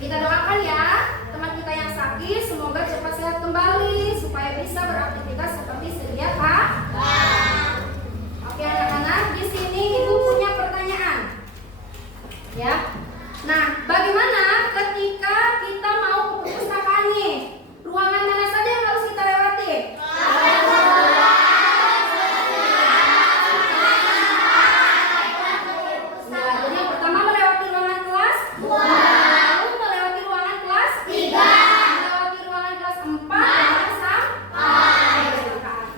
Kita doakan ya teman kita yang sakit, semoga cepat sehat kembali supaya bisa beraktivitas seperti sedia kala. Oke anak-anak, di sini ibu punya pertanyaan. Ya. Nah, bagaimana ketika kita mau ke perpustakaan nih? Ruangan mana saja yang harus kita lewati? Jadi yang pertama melewati ruangan kelas 2, lalu melewati ruangan kelas 3, melewati ruangan kelas 4 dan sampai.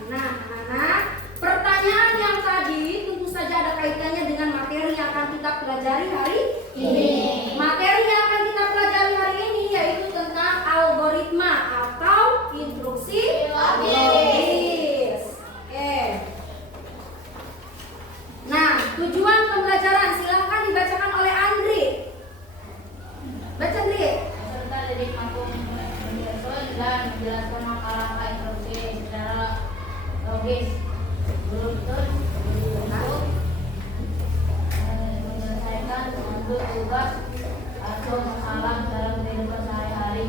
Nah, anak-anak, pertanyaan yang tadi tentu saja ada kaitannya dengan materi yang akan kita pelajari hari ini. Materi yang akan kita pelajari hari ini yaitu tentang algoritma atau instruksi logis. Oke. Nah, tujuan pembelajaran silakan dibacakan oleh Andri. Baca Andri. Serta Didik mampu menyusun dan menjelaskan langkah-langkah instruksi secara logis. Beruntun untuk menyelesaikan untuk tugas atau masalah dalam kehidupan sehari-hari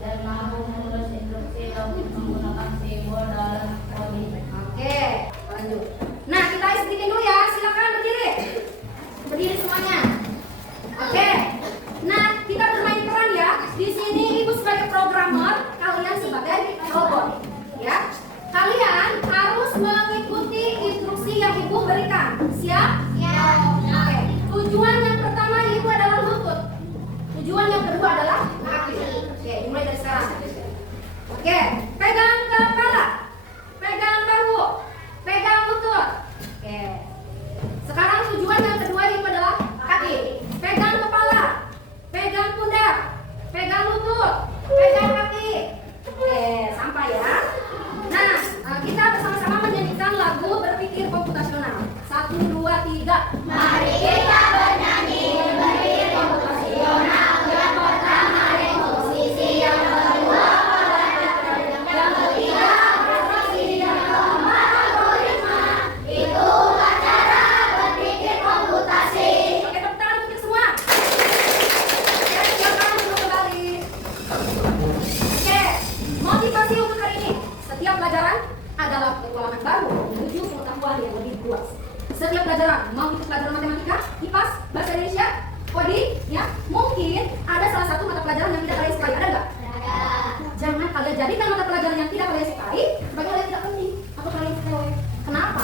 dan mampu menulis instruksi logis menggunakan simbol dalam kode. Oke, lanjut. Nah, kita sedikit dulu ya. Silakan berdiri. Berdiri semuanya. Oke. Nah, kita bermain peran ya. Di sini ibu sebagai programmer, kalian sebagai robot. Ya. Kalian harus mengikuti instruksi yang ibu berikan. Siap? Siap. Oke. Tujuan yang pertama ibu adalah lutut. Tujuan yang kedua adalah kaki. Oke, dimulai dari sekarang. Oke, pegang kepala, pegang bahu, pegang lutut. Oke. Sekarang tujuan yang kedua ibu adalah kaki. Pegang kepala, pegang pundak, pegang lutut, pegang kaki. Oke, sampai ya. Nah, kita bersama-sama menyanyikan lagu berpikir komputasional. 1, 2, 3. Mari kita bernyanyi berpikir komputasional. Yang pertama revolusi, yang kedua yang ketiga revolusi, yang keempat algoritma. Itulah cara berpikir komputasi. Oke, tepuk tangan untuk semua. Oke, silakan duduk kembali. Oke, motivasi untuk hari ini. Setiap pelajaran adalah petualangan baru menuju pengetahuan yang lebih luas. Setiap pelajaran, mau itu pelajaran matematika, IPAS, bahasa Indonesia, coding, ya, mungkin ada salah satu mata pelajaran yang tidak kalian sukai, ada nggak? Ada. Jangan kalian jadikan mata pelajaran yang tidak kalian sukai sebagai hal yang tidak penting atau kalian sepele. Kenapa?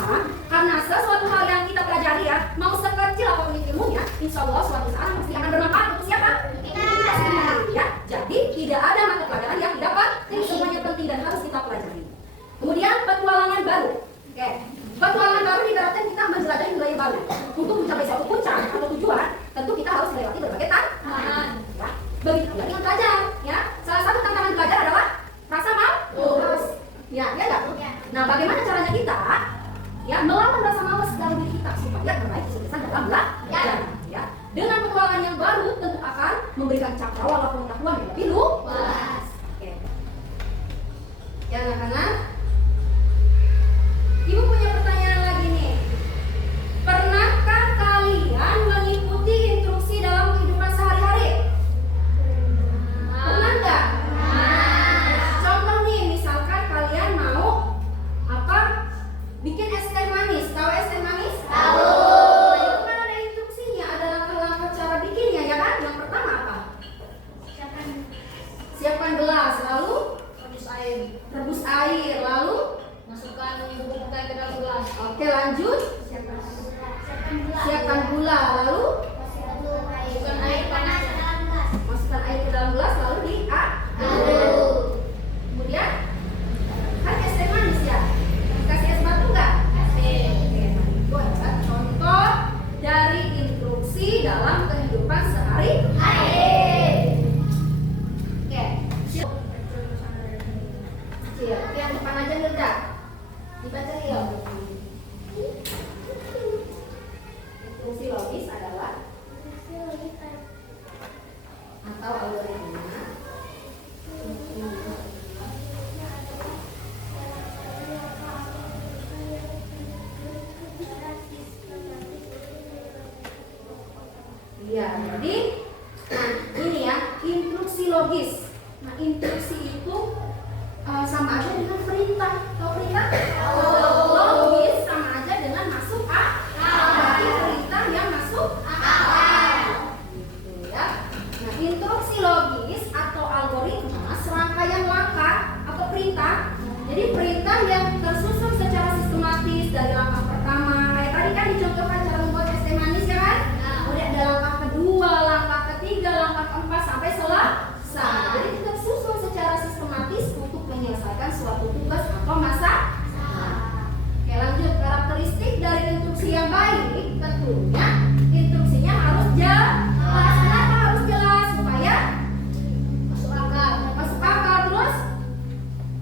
Karena sesuatu hal yang kita pelajari ya, mau sekecil apapun ilmunya, insya Allah suatu saat pasti akan bermanfaat untuk siapa? Kita sendiri, ya. Jadi tidak ada mata pelajaran yang tidak penting, semuanya penting dan harus kita pelajari. Kemudian petualangan baru. Oke. Petualangan baru ibaratnya kita menjelajahi wilayah baru. Untuk mencapai suatu puncak atau tujuan, tentu kita harus melewati berbagai tantangan. Ya. Begitu juga dengan belajar. Ya. Salah satu tantangan belajar adalah rasa malas. Ya, ya enggak? Nah, bagaimana caranya kita ya melawan rasa malas dalam diri kita supaya meraih kesuksesan dalam belajar. Ya. Dengan petualangan yang baru tentu akan memberikan cakrawala pengetahuan yang lebih luas. Oke. Ya, anak-anak. Ibu punya pertanyaan lagi nih. Pernahkah kalian mengikuti instruksi dalam kehidupan sehari-hari? Pernah nggak? Contoh nih, misalkan kalian mau bikin es teh manis. Tahu es teh manis? Tahu. Nah, itu kan ada instruksinya, ada langkah-langkah cara bikinnya, ya kan? Yang pertama apa? Siapkan gelas, lalu rebus air, lalu Masukkan bubuk teh ke dalam gelas. oke, lanjut. Siapkan gula, lalu Masukkan air panas ke dalam gelas. masukkan air ke dalam gelas, lalu diaduk. Kemudian kan es teh manis ya. Kasih es batu nggak? Kasih. Oke, nah itu adalah contoh dari instruksi dalam kehidupan sehari-hari. Oke, siap. Yang depan aja Nilda. Dibaca ya. Instruksi logis adalah atau algoritma Iya, jadi nah ini ya, logis. Nah, instruksi itu sama aja dengan perintah. Tahu perintah? Logis sama aja dengan masuk akal. Berarti perintah yang masuk akal. Gitu ya. Nah, instruksi logis atau algoritma serangkaian langkah atau perintah. Jadi perintah yang tersusun secara sistematis dari langkah pertama. Kayak tadi kan dicontohkan cara membuat es teh manis ya kan? Kemudian ada langkah kedua, langkah ketiga, langkah keempat sampai selesai. Jadi tersusun secara sistematis untuk menyelesaikan suatu tugas atau masalah. Oke, lanjut. Karakteristik dari instruksi yang baik tentunya instruksinya harus jelas. Kenapa harus jelas? Supaya masuk akal. Masuk akal, terus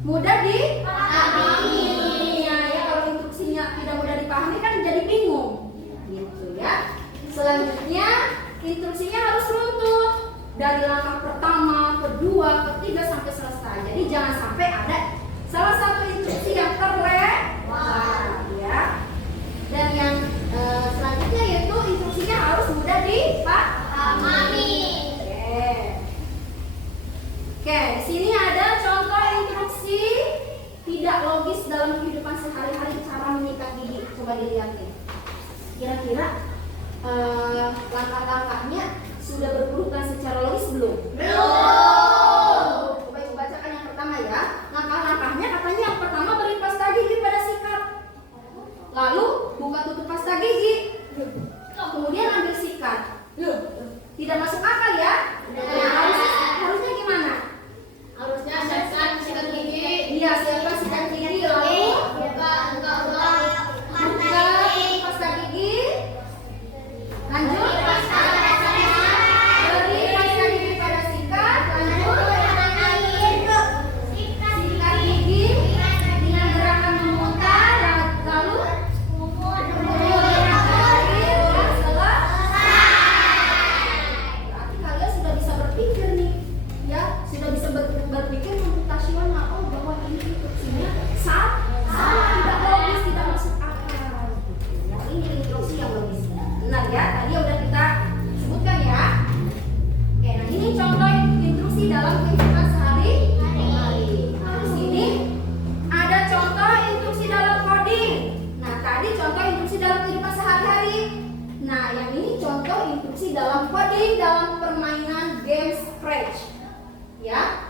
mudah dipahami. Ya, kalau instruksinya tidak mudah dipahami kan jadi bingung. Gitu ya. Selanjutnya instruksinya harus runtut dari langkah pertama, kedua, ketiga sampai selesai. Jadi jangan sampai ada salah satu instruksi yang terlewat ya. Dan yang selanjutnya yaitu instruksinya harus mudah dipahami. Oke, di sini ada contoh instruksi tidak logis dalam kehidupan sehari-hari cara menyikat gigi. Coba dilihat nih. Kira-kira langkah-langkahnya sudah berurutan secara logis belum? Belum. Coba ibu bacakan yang pertama ya. Langkah-langkahnya katanya yang pertama beri pasta gigi pada sikat. Lalu buka tutup pasta gigi. Kemudian ambil sikat. Tidak masuk akal ya? Nah, harusnya gimana? Harusnya siapkan sikat gigi. Iya, siapkan sikat gigi lalu buka pasta gigi. Lanjut. Beri pasta gigi pada sikat. Lanjut. Sikat gigi dengan gerakan memutar. Lalu berarti kalian sudah bisa berpikir nih, ya, sudah bisa berpikir komputasional. Oh, bahwa ini instruksinya salah, tidak logis, tidak masuk akal. Nah, ini instruksi yang logis. Benar ya, tadi udah kita sebutkan ya. Oke, nah ini contoh instruksi dalam kehidupan sehari-hari. Nah, di sini ada contoh instruksi dalam coding. Nah, tadi contoh instruksi dalam kehidupan sehari-hari. Nah, yang ini contoh instruksi dalam coding dalam permainan game Scratch. Ya.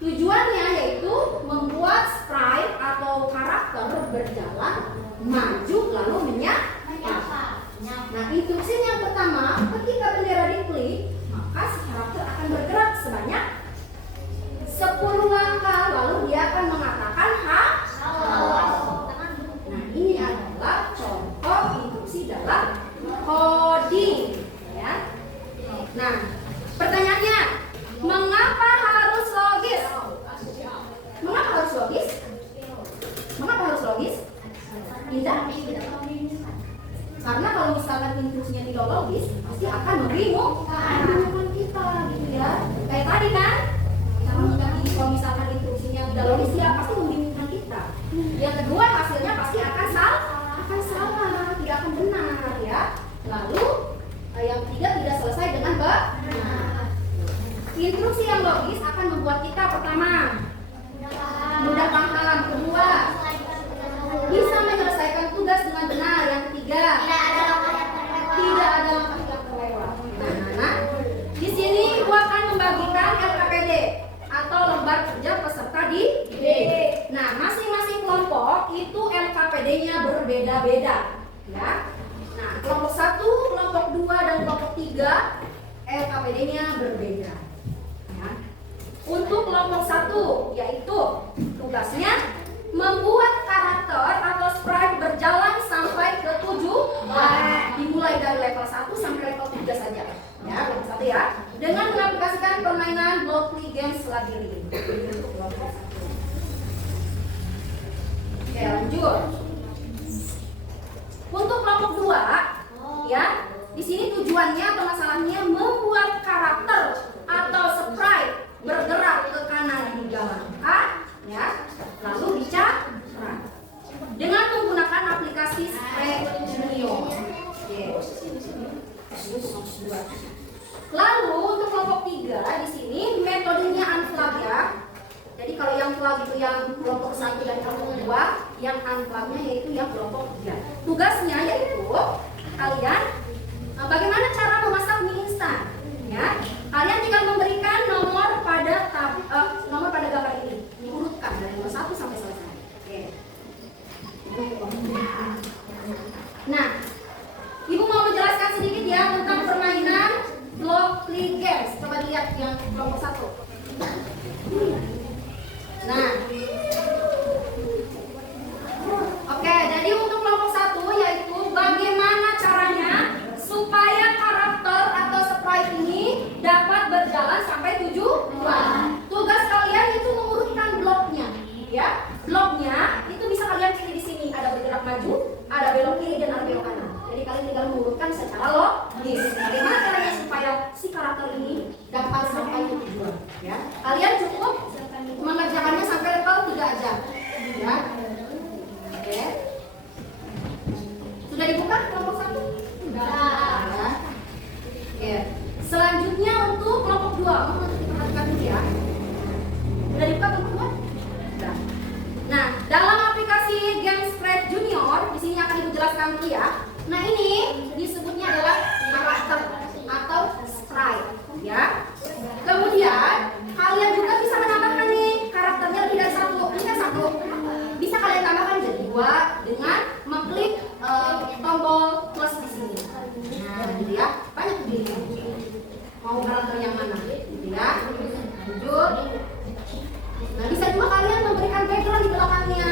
Tujuannya yaitu membuat sprite atau karakter berjalan maju lalu menyapa. Nah, instruksi yang pertama, ketika bendera diklik, maka si karakter akan bergerak sebanyak 10 langkah, lalu dia akan mengatakan halo. Nah, ini adalah contoh instruksi dalam coding, ya. Nah, pertanyaannya, mengapa harus logis? Mengapa harus logis? Mengapa harus logis? Tidak. Karena kalau misalkan instruksinya tidak logis, pasti akan membingungkan kita, gitu ya. Kayak tadi kan, kalau misalkan instruksinya tidak logis, ya pasti membingungkan kita. Yang kedua, hasilnya pasti akan salah, tidak akan benar, ya. Lalu yang ketiga tidak selesai dengan benar. Instruksi yang logis akan membuat kita pertama mudah paham, kedua bisa menyelesaikan tugas dengan benar, yang ketiga tidak ada langkah yang terlewat. Nah, di sini ibu akan membagikan LKPD atau lembar kerja peserta didik. Nah, masing-masing kelompok itu LKPD-nya berbeda-beda, ya. Nah, kelompok 1, kelompok 2 dan kelompok 3 LKPD-nya berbeda. Ya. Untuk kelompok 1 yaitu tugasnya membuat karakter atau sprite berjalan sampai ke 7. Dimulai dari level 1 sampai level 3 saja. Ya, kelompok 1 ya. Dengan mengaplikasikan permainan Blockly Games Labyrinth. Untuk kelompok 1. Oke, lanjut. Untuk kelompok 2, ya, di sini tujuannya atau masalahnya membuat karakter atau sprite bergerak ke kanan hingga langkah, ya, lalu bicara dengan menggunakan aplikasi Sprite Junior. Lalu untuk kelompok 3 di sini metodenya kelompok 3. Tugasnya yaitu kalian bagaimana cara memasak mie instan. Ya, kalian tinggal memberikan nomor pada gambar ini, diurutkan dari nomor 1 sampai selesai. Oke. Nah, Ibu mau menjelaskan sedikit ya tentang permainan block play games. Coba lihat yang kelompok 1. Nah, oke, jadi untuk kelompok 1 yaitu bagaimana caranya supaya karakter atau sprite ini dapat berjalan sampai tujuan. Tugas kalian itu mengurutkan bloknya, ya. Bloknya itu bisa kalian pilih di sini, ada bergerak maju, ada belok kiri dan ada belok kanan. Jadi kalian tinggal mengurutkan secara logis. Bagaimana caranya supaya si karakter ini dapat sampai ke tujuan, ya. Kalian cukup mengerjakannya sampai level 3 aja, ya. Oke. Sudah dibuka kelompok 1? Sudah. Ya. Oke. Selanjutnya untuk kelompok 2, harus diperhatikan dulu ya. Sudah dibuka kelompok 2? Sudah. Nah, dalam aplikasi GameSprite Junior, di sini akan Ibu jelaskan dulu ya. Nah, ini disebutnya adalah karakter atau sprite, ya. Kemudian kalian juga bisa menambahkan nih karakternya lebih dari 1. Ini kan 1. Bisa kalian tambahkan jadi 2 dengan mengklik tombol plus di sini. Nah, gitu ya. Banyak pilihan. Mau karakter yang mana? Gitu ya. Lanjut. Nah, bisa juga kalian memberikan background di belakangnya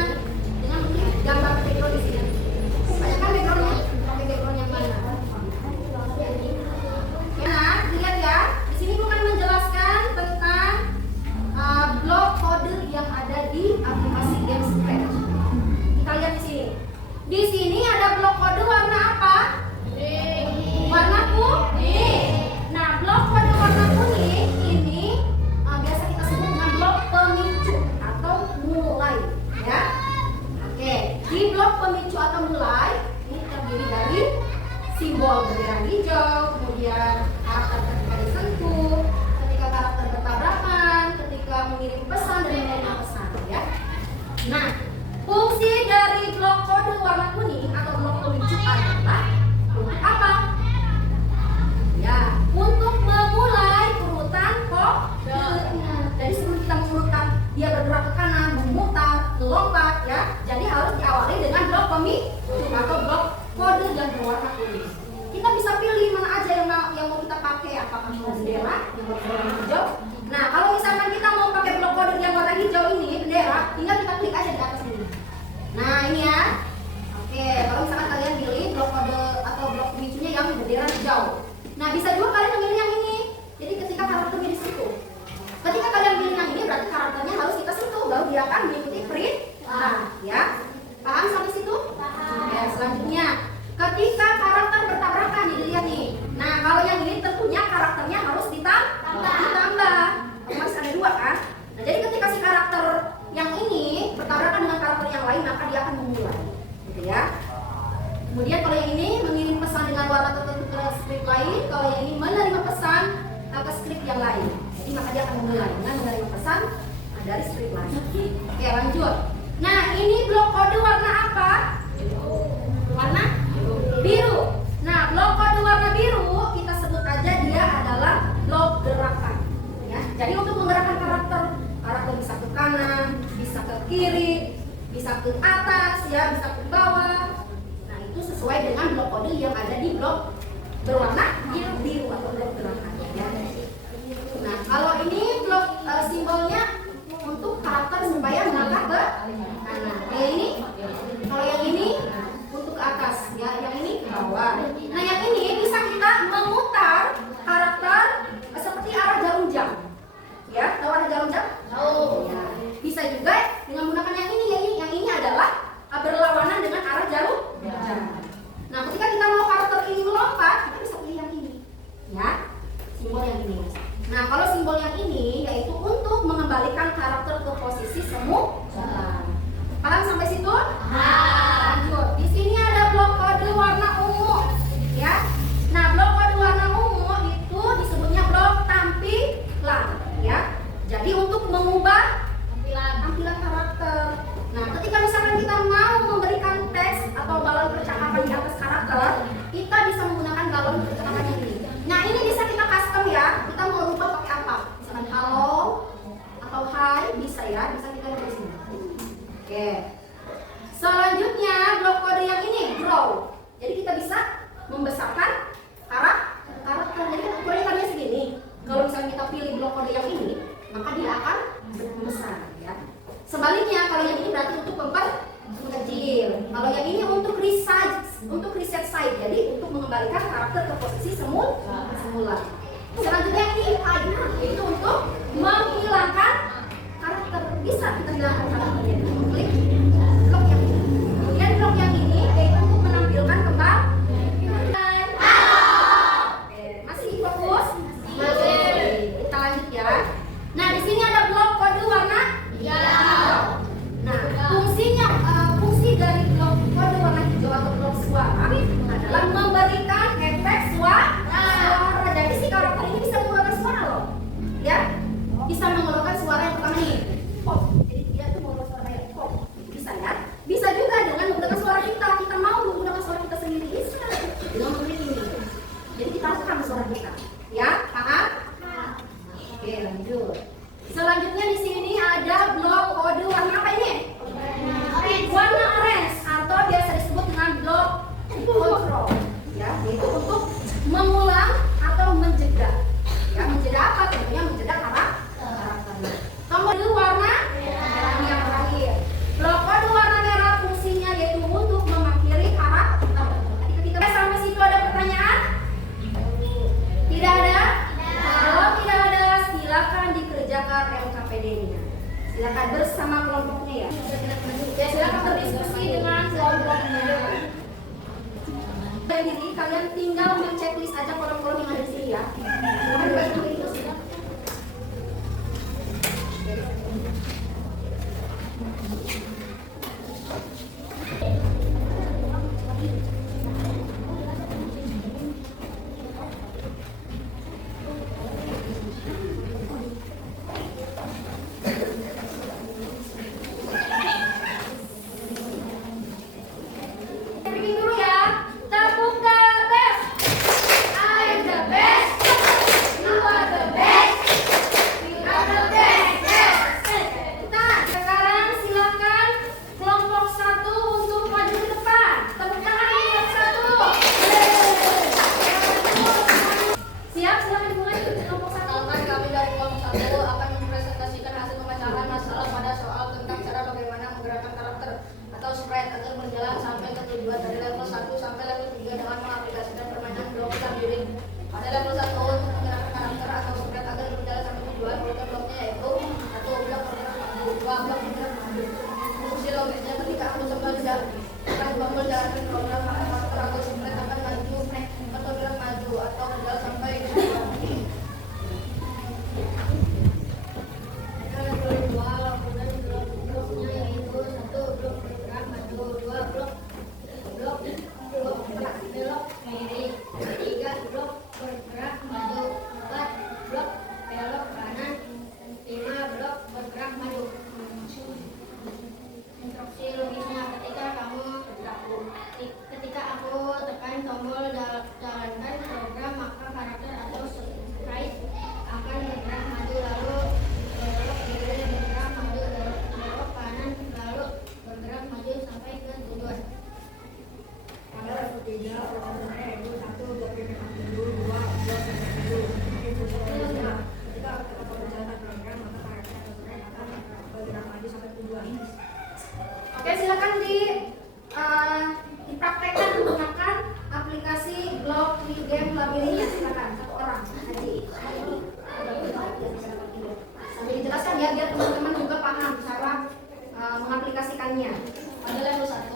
dengan mengklik gambar background di sini. Banyak kan backgroundnya? Pakai background yang mana? Nah, lihat ya. Di sini bukan menjelaskan tentang blok kode yang ada di aplikasi GameSprite. Kita lihat di sini. Di sini ada blok kode warna apa? Warna kuning. Nah, blok kode warna kuning ini biasa kita sebut dengan blok pemicu atau mulai, ya. Oke, di blok pemicu atau mulai ini terdiri dari simbol bendera hijau, kemudian karakter ketika disentuh, ketika karakter bertabrakan, ketika mengirim pesan dan menerima pesan, ya. Nah, fungsi dari blok kode warna kuning atau blok pemicu adalah untuk apa? Ya, untuk memulai urutan kode. Jadi sebelum kita mengurutkan dia bergerak ke kanan, memutar, melompat, ya. Jadi harus diawali dengan blok pemicu atau blok kode yang berwarna kuning. Kita bisa pilih mana aja yang mau kita pakai, apakah mau bendera yang berwarna hijau. Nah, kalau misalkan kita mau pakai blok kode yang warna hijau ini, bendera, tinggal kita klik aja di atas ini. Nah, ini ya. Oke, kalau misalkan kalian pilih blok kode atau blok pemicunya yang bendera hijau. Nah, bisa juga kalian memilih yang ini. Jadi ketika karakternya di situ. Ketika kalian pilih yang ini, berarti karakternya harus kita sentuh, baru dia akan mengikuti print. Nah, ya. Paham sampai situ? Paham. Oke, selanjutnya. Ketika karakter bertabrakan, dilihat nih. Nah, kalau yang ini tentunya karakternya harus ditambah. Otomatis ada 2 kan? Nah, jadi ketika si karakter yang ini bertabrakan dengan karakter yang lain, maka dia akan memulai. Gitu ya. Kemudian kalau yang ini mengirim pesan dengan warna tertentu ke script lain, kalau yang ini menerima pesan ke script yang lain. Jadi maka dia akan memulai dengan menerima pesan dari script lain. Oke, lanjut. Nah, ini blok kode warna apa? Warna biru. Nah, blok kode warna biru kita sebut aja dia adalah blok gerakan. Ya, jadi untuk menggerakkan karakter bisa ke kanan, bisa ke kiri, bisa ke atas, ya, bisa ke bawah. Nah, itu sesuai dengan blok kode yang ada di blok berwarna biru atau blok gerakan. Ya. Nah, kalau ini blok simbolnya untuk karakter supaya melangkah ke kanan. Kayak ini. Kalau yang ini untuk ke atas, ya, yang ini ke bawah. Nah, yang ini bisa kita memutar karakter seperti arah jarum jam. Ya, tahu arah jarum jam? Tahu. Ya. Bisa juga dengan menggunakan yang ini. Yang ini adalah berlawanan dengan arah jarum jam. Nah, ketika kita mau karakter ini melompat, kita bisa pilih yang ini. Ya, simbol yang ini. Nah, kalau simbol yang ini yaitu untuk mengembalikan karakter ke posisi semula. Paham sampai situ? Lanjut. Di sini ada blok kode warna ungu, ya. Nah, blok kode warna ungu itu disebutnya blok tampilan, ya. Jadi untuk mengubah tampilan karakter. Nah, ketika misalkan kita mau memberikan teks atau atau balon percakapan di atas karakter, kita bisa menggunakan balon percakapan ini. Nah, ini bisa kita custom ya. Kita mau rubah pakai apa? Misalkan halo atau hai, bisa ya. Bisa kita tulis sini. Oke. Selanjutnya blok kode yang ini grow. Jadi kita bisa membesarkan karakter. Jadi kan ukurannya tadinya segini. Kalau misalnya kita pilih blok kode yang ini, maka dia akan membesar ya. Sebaliknya kalau yang ini berarti untuk memperkecil. Kalau yang ini untuk reset size, jadi untuk mengembalikan karakter ke posisi semula. Selanjutnya ini hide, yaitu untuk menghilangkan karakter. Bisa kita hilangkan karakternya dengan mengklik blok yang ini. Kemudian blok yang ini yaitu untuk menampilkan kembang. Oke, masih fokus? Masih. Kita lanjut ya. Nah, di sini ada blok kode warna hijau. Nah, fungsi dari blok kode warna hijau atau blok suara adalah memberikan efek suara. Jadi si karakter ini bisa mengeluarkan suara loh, ya. Bisa mengeluarkan suara yang pertama nih, pop. Jadi dia tuh mengeluarkan suara kayak pop. Bisa ya. Bisa juga dengan menggunakan suara kita. Kita mau menggunakan suara kita sendiri bisa dengan memilih ini. Jadi kita rekam suara kita, ya. Paham? Oke, lanjut. Selanjutnya di sini ada blok kode warna apa ini? Warna orange atau biasa disebut dengan blok control, ya, yaitu untuk mengulang atau menjeda. Ya, menjeda apa? Tentunya menjeda karakternya. Kemudian warna merah yang terakhir. Blok kode warna merah fungsinya yaitu untuk mengakhiri karakter. Tadi ketika sampai situ ada pertanyaan? Tidak ada? Kalau tidak ada, silakan dikerjakan LKPD-nya. Silakan bersama kelompoknya ya. Ya, silakan berdiskusi dengan kelompoknya. Jadi kalian tinggal men-checklist aja kolom-kolom yang ada di sini ya. Briefing dulu ya. Tepuk the best. I'm the best. You are the best. We are the best. Yes. Nah, sekarang silakan kelompok 1 untuk maju ke depan. Tepuk tangan kelompok 1. Siap, silakan dimulai kelompok 1. Kami dari kelompok 1 akan mempresentasikan hasil pemecahan masalah pada soal tentang cara bagaimana menggerakkan karakter atau sprite agar berjalan sampai ke tujuan dari level 1 sampai level 3 dengan mengaplikasikan permainan blok labirin. Pada level 1 untuk menggerakkan karakter atau sprite agar berjalan sampai tujuan, blok-bloknya yaitu 1 blok bergerak maju, 2 blok bergerak maju. Fungsi logisnya ketika aku coba menjalankan program maka karakter atau sprite akan maju atau bergerak maju atau berjalan sampai ke tujuan. Bloknya yaitu 1 blok bergerak maju, 2 blok belok kiri, 3 blok bergerak maju, 4 blok belok kanan, 5 blok bergerak maju. Instruksi logisnya ketika aku tekan tombol jalankan program maka karakter atau sprite akan bergerak maju lalu belok kiri bergerak maju belok kanan lalu bergerak maju sampai ke tujuan. Pada level 3, programnya yaitu 1 blok bergerak maju, 2 blok bergerak maju. Selanjutnya, ketika kita berjalan program, maka karakter atau sprite akan bergerak maju sampai tujuan. Oke, silakan dipraktekkan menggunakan aplikasi blok game labirinnya. Silakan satu orang. Sambil dijelaskan ya biar teman-teman juga paham cara mengaplikasikannya. Pada level 1,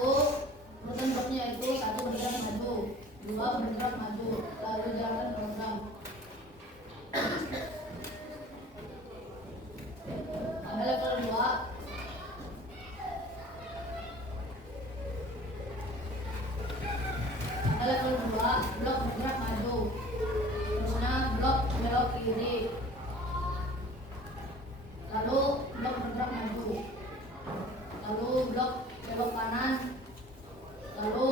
urutan bloknya itu 1 bergerak maju, 2 bergerak maju, lalu jalankan program. Pada level 2, blok bergerak maju, terusnya blok belok kiri, lalu blok bergerak maju, lalu blok belok kanan, lalu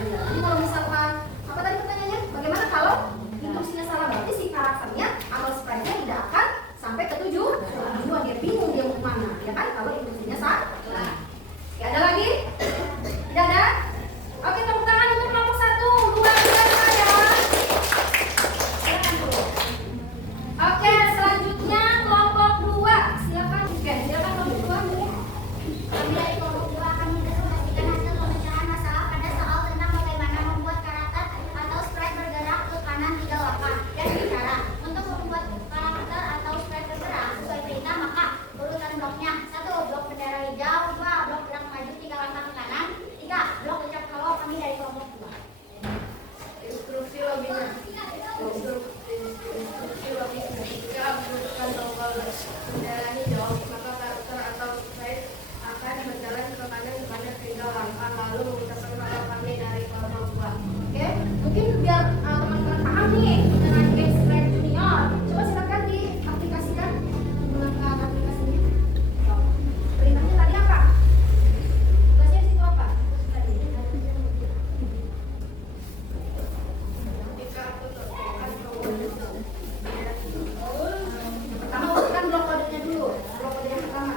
aja. Jadi kalau misalkan apa tadi pertanyaannya? Bagaimana kalau instruksinya salah, berarti si karakternya atau sprite-nya tidak akan sampai ke tujuan. Dia bingung dia mau kemana, ya kan? Kalau instruksinya salah. Oke, ada lagi? Tidak ada? Oke, tepuk tangan untuk kelompok 1, 2, 3 ya. Silakan dulu. Oke, selanjutnya kelompok 2. Silakan, oke, silakan kelompok 2. Kami dari kelompok 2 akan mempresentasikan hasil pemecahan masalah pada soal tentang bagaimana membuat karakter atau sprite bergerak ke kanan 3 langkah dan bicara. Untuk membuat karakter atau sprite bergerak sesuai perintah, maka urutan bloknya: 1. Blok bendera hijau, 2. Blok gerak maju 3 langkah ke kanan, 3. Blok ucap halo. Kami dari kelompok 2. Instruksi logisnya. Instruksi logisnya. Jika membutuhkan tombol bendera hijau, maka karakter atau sprite akan berjalan ke kanan sebanyak 3 langkah lalu mengucapkan halo. Kami dari kelompok 2. Oke, mungkin biar teman-teman paham nih dengan game sprite junior. Coba silakan diaplikasikan mengangkat aplikasinya. Perintahnya tadi apa? Tugasnya di situ apa? Tadi. Jika membutuhkan Pertama masukkan blok kodenya dulu. Blok kode yang pertama.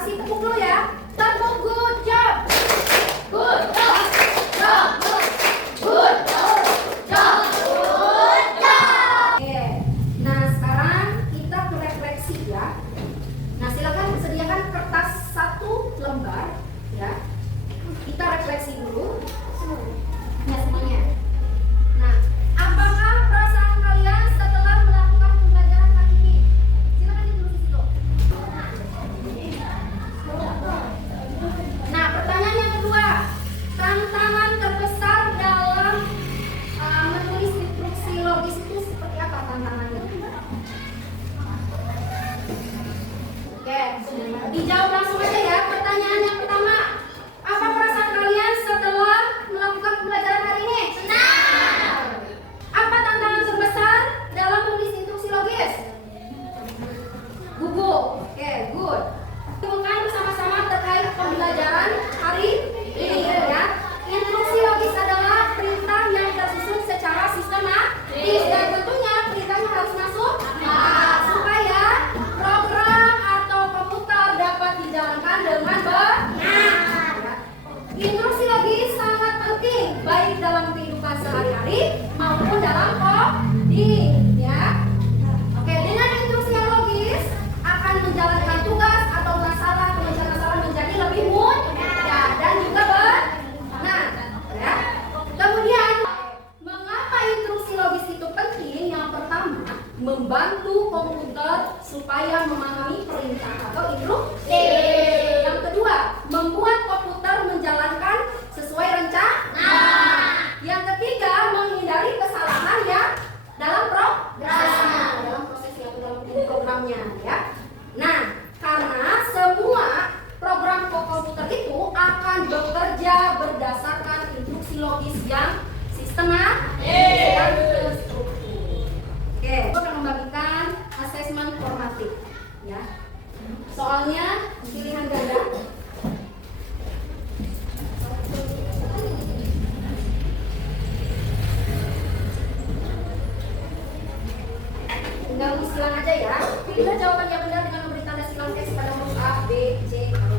kasih tepuk dulu ya. Tepuk, good job. Good job. Job. Good job. Job. Good job. Oke. Nah, sekarang kita ke refleksi ya. Nah, silakan sediakan kertas 1 lembar ya. Kita refleksi dulu. Ya, semuanya. Nah, apakah perasaan kalian setelah melakukan pembelajaran kali ini? Silakan ditulis di situ. Nah, pertanyaan yang kedua, tantangan terbesar dalam menulis instruksi logis itu seperti apa tantangannya? Oke, dijawab langsung aja ya. Pertanyaan yang pertama, apa perasaan kalian setelah melakukan pembelajaran hari ini? Senang. Apa tantangan terbesar dalam menulis instruksi logis? Gugup. Oke, good. Bukan bersama-sama terkait pembelajaran hari ini ya. Instruksi logis adalah perintah yang tersusun secara sistematis dan tentunya perintahnya harus masuk supaya program atau komputer dapat dijalankan dengan benar. Ya. Instruksi logis sangat penting baik dalam kehidupan sehari-hari maupun dalam coding ya. Oke, dengan instruksi yang logis akan menjalankan tugas atau penyelesaian masalah menjadi lebih mudah dan juga benar ya. Kemudian mengapa instruksi logis itu penting? Yang pertama, membantu komputer supaya memahami perintah atau instruksi. Yang kedua, membuat komputer menjalankan sesuai rencana. Yang ketiga, menghindari kesalahan ya dalam prosesnya atau dalam programnya ya. Nah, karena semua program komputer itu akan bekerja berdasarkan instruksi logis yang sistematis dan terstruktur. Oke, aku akan membagikan asesmen formatif ya. Soalnya pilihan ganda. Tinggal silang aja ya. Pilihlah jawaban yang benar dengan memberi tanda silang X pada huruf A, B, C, atau